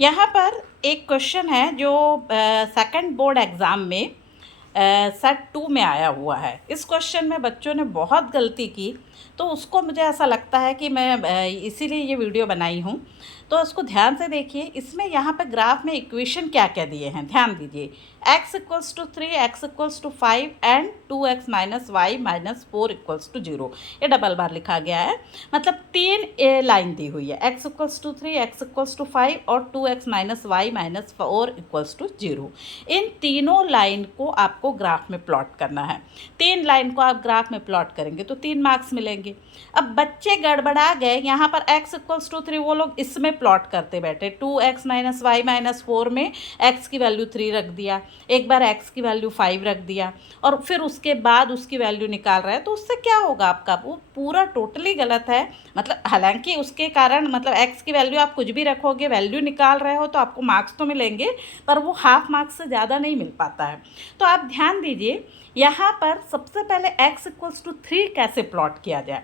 यहाँ पर एक क्वेश्चन है जो सेकंड बोर्ड एग्ज़ाम में सेट 2 में आया हुआ है। इस क्वेश्चन में बच्चों ने बहुत गलती की, तो उसको मुझे ऐसा लगता है कि मैं इसीलिए ये वीडियो बनाई हूँ। तो उसको ध्यान से देखिए। इसमें यहाँ पे ग्राफ में इक्वेशन क्या क्या दिए हैं, ध्यान दीजिए। x equals to 3, x equals to 5 and 2x minus y minus 4 equals to 0। ये डबल बार लिखा गया है, मतलब 3 लाइन दी हुई है। x equals to 3, x equals to 5 और 2x minus y minus 4 equals to 0। इन तीनों लाइन को आपको ग्राफ में प्लॉट करना है। 3 लाइन को आप ग्राफ में प्लॉट करेंगे तो 3 मार्क्स मिलेंगे। अब बच्चे गड़बड़ा गए, यहाँ पर x इक्वल्स टू 3 वो लोग इसमें प्लॉट करते बैठे। 2x माइनस वाई माइनस 4 में x की वैल्यू 3 रख दिया, एक बार x की वैल्यू 5 रख दिया, और फिर उसके बाद उसकी वैल्यू निकाल रहा है। तो उससे क्या होगा आपका, वो पूरा टोटली गलत है। मतलब हालांकि उसके कारण मतलब x की वैल्यू आप कुछ भी रखोगे, वैल्यू निकाल रहे हो तो आपको मार्क्स तो मिलेंगे, पर वो हाफ मार्क्स से ज़्यादा नहीं मिल पाता है। तो आप ध्यान दीजिए, यहाँ पर सबसे पहले x इक्वल्स टू 3 कैसे प्लॉट किया जाए।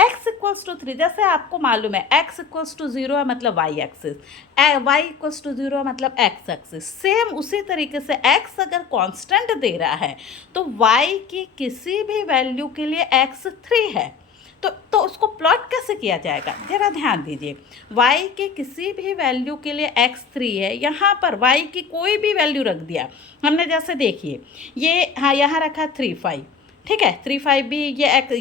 x इक्वल्स टू 3, जैसे आपको मालूम है x इक्वल्स टू 0 है मतलब y axis, y equals to 0 है मतलब x एक्सिस। सेम उसी तरीके से x अगर कांस्टेंट दे रहा है तो y की किसी भी वैल्यू के लिए x 3 है। तो उसको प्लॉट कैसे किया जाएगा, जरा ध्यान दीजिए। y के किसी भी वैल्यू के लिए x 3 है, यहाँ पर y की कोई भी वैल्यू रख दिया हमने। जैसे देखिए ये, हाँ यहाँ रखा 3 5, ठीक है, 3 5 भी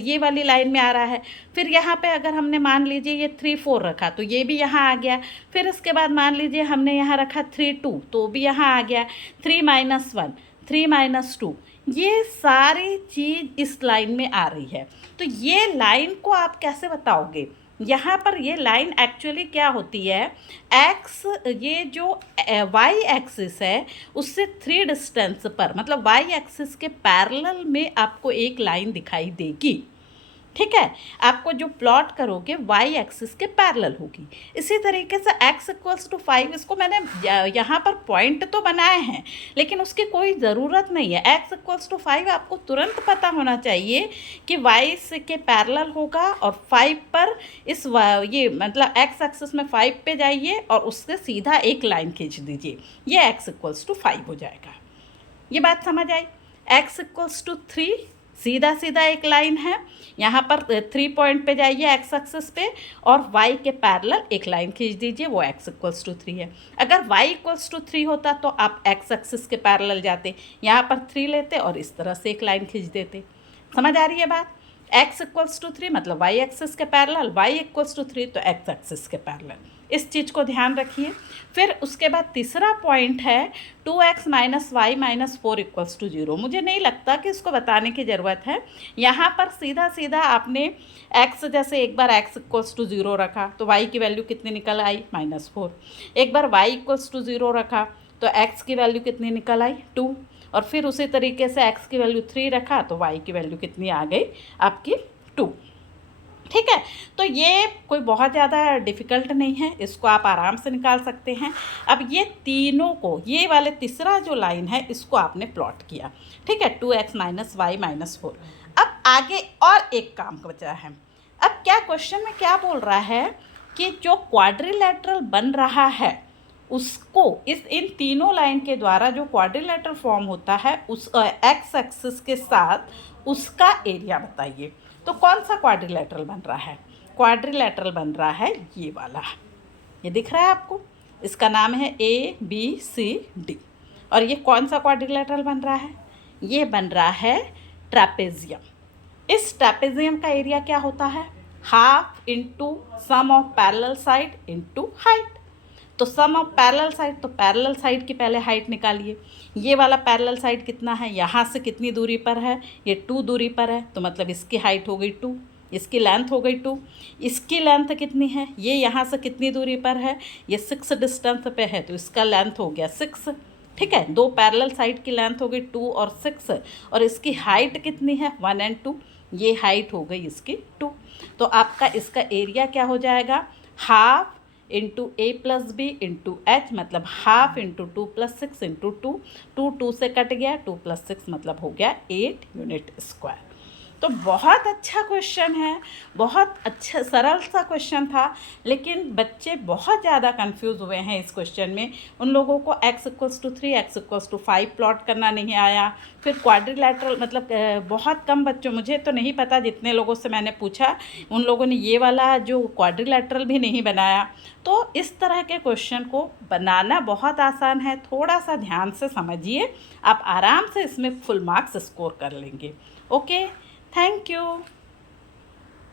ये वाली लाइन में आ रहा है। फिर यहाँ पे अगर हमने मान लीजिए ये 3 4 रखा तो ये भी यहाँ आ गया। फिर इसके बाद मान लीजिए हमने यहाँ रखा 3 2 तो भी यहाँ आ गया। 3 माइनस 1, 3 माइनस 2, ये सारी चीज़ इस लाइन में आ रही है। तो ये लाइन को आप कैसे बताओगे। यहाँ पर ये लाइन एक्चुअली क्या होती है, एक्स, ये जो वाई एक्सिस है उससे 3 डिस्टेंस पर, मतलब वाई एक्सिस के पैरेलल में आपको एक लाइन दिखाई देगी। ठीक है, आपको जो प्लॉट करोगे वाई एक्सिस के पैरेलल होगी। इसी तरीके से x इक्वल्स टू 5, इसको मैंने यहाँ पर पॉइंट तो बनाए हैं लेकिन उसकी कोई ज़रूरत नहीं है। x इक्वल्स टू 5 आपको तुरंत पता होना चाहिए कि y के पैरेलल होगा, और 5 पर ये मतलब x एक्सिस में 5 पे जाइए और उससे सीधा एक लाइन खींच दीजिए, ये x इक्वल्स टू 5 हो जाएगा। ये बात समझ आई। x इक्वल्स टू 3, सीधा सीधा एक लाइन है, यहाँ पर 3 पॉइंट पे जाइए x एक्सिस पे और y के पैरेलल एक लाइन खींच दीजिए, वो x इक्वल्स टू 3 है। अगर y इक्वल्स टू 3 होता तो आप x एक्सिस के पैरेलल जाते, यहाँ पर 3 लेते और इस तरह से एक लाइन खींच देते। समझ आ रही है बात। x इक्वल्स टू 3 मतलब y एक्सिस के पैरेलल, y इक्वल्स टू 3 तो x एक्सिस के पैरेलल। इस चीज़ को ध्यान रखिए। फिर उसके बाद तीसरा पॉइंट है 2x minus y minus 4 equals to 0। मुझे नहीं लगता कि इसको बताने की ज़रूरत है। यहाँ पर सीधा सीधा आपने x, जैसे एक बार x इक्वल्स टू 0 रखा तो y की वैल्यू कितनी निकल आई, -4। एक बार y इक्वल्स टू 0 रखा तो x की वैल्यू कितनी निकल आई, 2। और फिर उसी तरीके से x की वैल्यू 3 रखा तो y की वैल्यू कितनी आ गई आपकी, 2। ठीक है, तो ये कोई बहुत ज़्यादा डिफ़िकल्ट नहीं है, इसको आप आराम से निकाल सकते हैं। अब ये तीनों को, ये वाले तीसरा जो लाइन है इसको आपने प्लॉट किया, ठीक है, 2x माइनस वाई माइनस 4। अब आगे और एक काम बचा है। अब क्या क्वेश्चन में क्या बोल रहा है कि जो क्वाड्रिलेटरल बन रहा है उसको, इन तीनों लाइन के द्वारा जो क्वाड्रिलेटरल फॉर्म होता है उस एक्स एक्सिस के साथ उसका एरिया बताइए। तो कौन सा क्वाड्रिलेटरल बन रहा है, क्वाड्रिलेटरल बन रहा है ये वाला, ये दिख रहा है आपको, इसका नाम है ABCD। और ये कौन सा क्वाड्रिलेटरल बन रहा है, ये बन रहा है ट्रेपेजियम। इस ट्रेपेजियम का एरिया क्या होता है, half into sum of parallel side into height. तो सम ऑफ पैरेलल साइड, तो पैरेलल साइड की पहले हाइट निकालिए। ये वाला पैरेलल साइड कितना है, यहाँ से कितनी दूरी पर है, ये 2 दूरी पर है, तो मतलब इसकी हाइट हो गई 2, इसकी लेंथ हो गई 2। इसकी लेंथ कितनी है, ये यहाँ से कितनी दूरी पर है, ये 6 डिस्टेंस पे है, तो इसका लेंथ हो गया 6। ठीक है, 2 पैरेलल साइड की लेंथ हो गई 2 और 6, और इसकी हाइट कितनी है 1 और 2, ये हाइट हो गई इसकी 2। तो आपका इसका एरिया क्या हो जाएगा, हाफ इंटू ए प्लस बी इंटू एच, मतलब हाफ इंटू 2 प्लस 6 इंटू 2, 2 2 से कट गया, 2 प्लस 6 मतलब हो गया 8 यूनिट स्क्वायर। तो बहुत अच्छा क्वेश्चन है, बहुत अच्छा सरल सा क्वेश्चन था, लेकिन बच्चे बहुत ज़्यादा कंफ्यूज हुए हैं इस क्वेश्चन में। उन लोगों को x=3 x=5 प्लॉट करना नहीं आया। फिर क्वाड्रिलैटरल मतलब बहुत कम बच्चों, मुझे तो नहीं पता, जितने लोगों से मैंने पूछा उन लोगों ने ये वाला जो क्वाड्रिलैटरल भी नहीं बनाया। तो इस तरह के क्वेश्चन को बनाना बहुत आसान है, थोड़ा सा ध्यान से समझिए, आप आराम से इसमें फुल मार्क्स स्कोर कर लेंगे। Okay, thank you.